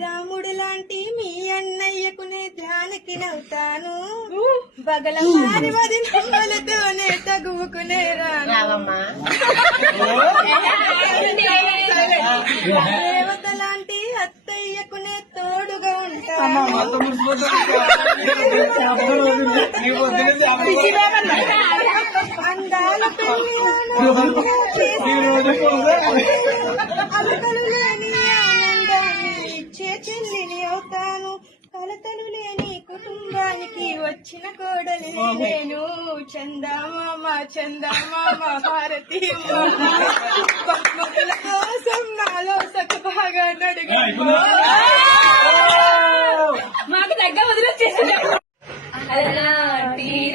రాముడు లాంటి మీ అన్నయ్యకు నే ధ్యానికి నవ్వుతాను. బగల మారి వదినతోనే తగువుకునే దేవత లాంటి అత్తయ్యకు నే తోడుగా ఉంటాను. అందాల అలకలు లేని అవుతాను కలతలు లేని కుటుంబానికి వచ్చిన కోడలి నేను. చందామామ చందామామ భారతి కోసం నాలో సగభాగా నడుగు మాకు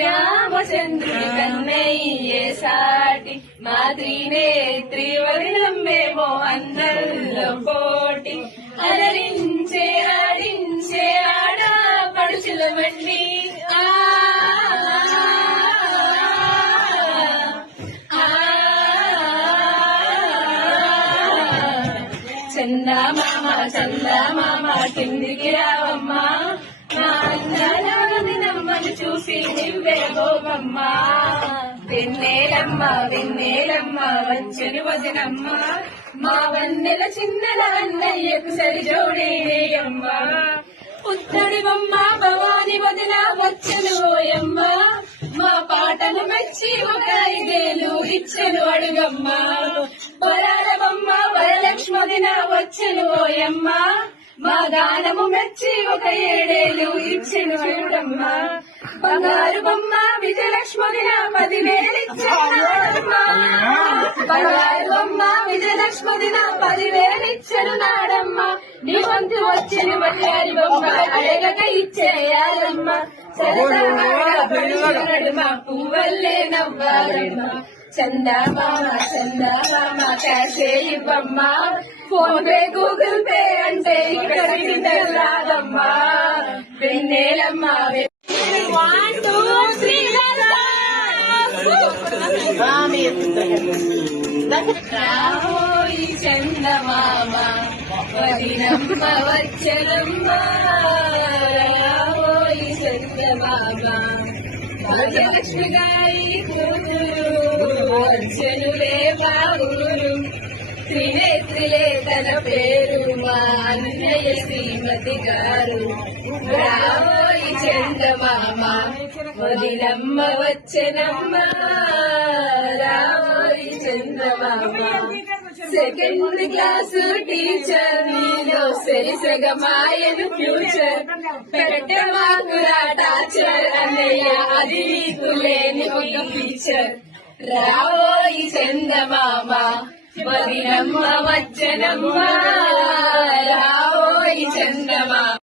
రామచంద్రుడి కన్నయ్యే సాటి మా త్రినేత్రి వదినమ్మేమో అందరిలో పోటీ. అలరించే పడుచుల మండి ఆ కిందికి రావమ్మా. మా అన్నాలని నమ్మని చూసి నివ్వే గోపమ్మ వెన్నెలమ్మ వెన్నెలమ్మ మా వన్నెల చిన్నల అన్నయ్యకు సరి జోడేయమ్మ ఉత్తడి బొమ్మ భవాని వదిన వచ్చను ఓయమ్మ. మా పాటను మెచ్చి ఒక ఐదేలు ఇచ్చెను అడుగమ్మ. వరాలమ్మ వరలక్ష్మదిన వచ్చెను ఓయమ్మ. మా గానము మెచ్చి ఒక ఏడేలు ఇచ్చెను చూడమ్మ బంగారు బొమ్మ విజయలక్ష్మదిన పదివేలు ఇచ్చెను బంగారు బొమ్మ విజయలక్ష్మదిన పదివేలు ఇచ్చెను నాడమ్మ. నీ వంతు వచ్చెను బంగారు బొమ్మ అడగక ఇచ్చేయాలమ్మ. సరదాగా పడినడు మా పువ్వల్లే నవ్వాలమ్మ. చందామామ చందామామ క్యాషే ఇవ్వమ్మ. ఫోన్ పే గూగుల్ పే అంటే ఇక్కడ రాదమ్మా వెన్నెలమ్మ వన్ టూ త్రీ రాహోయి చందమామ భాగ్యలక్ష్మి గారి కూతురు వచ్చనులే బాబులు త్రినేత్రిలే తన పేరు మా అన్నయ్య శ్రీమతి గారు. రావోయి చందమామ వదినమ్మ వచ్చనమ్మ రావో చందమామ సెకండ్ క్లాస్ టీచర్ నీలో సరిసగమాయను ఫ్యూచర్ పెట్ట మాకురా టాచర్ అన్నయ్య అది నీకు లేని ఒక ఫీచర్ రావోయి చందమామ వదినమ్మ వచ్చనమ్మ రావోయి చందమామ.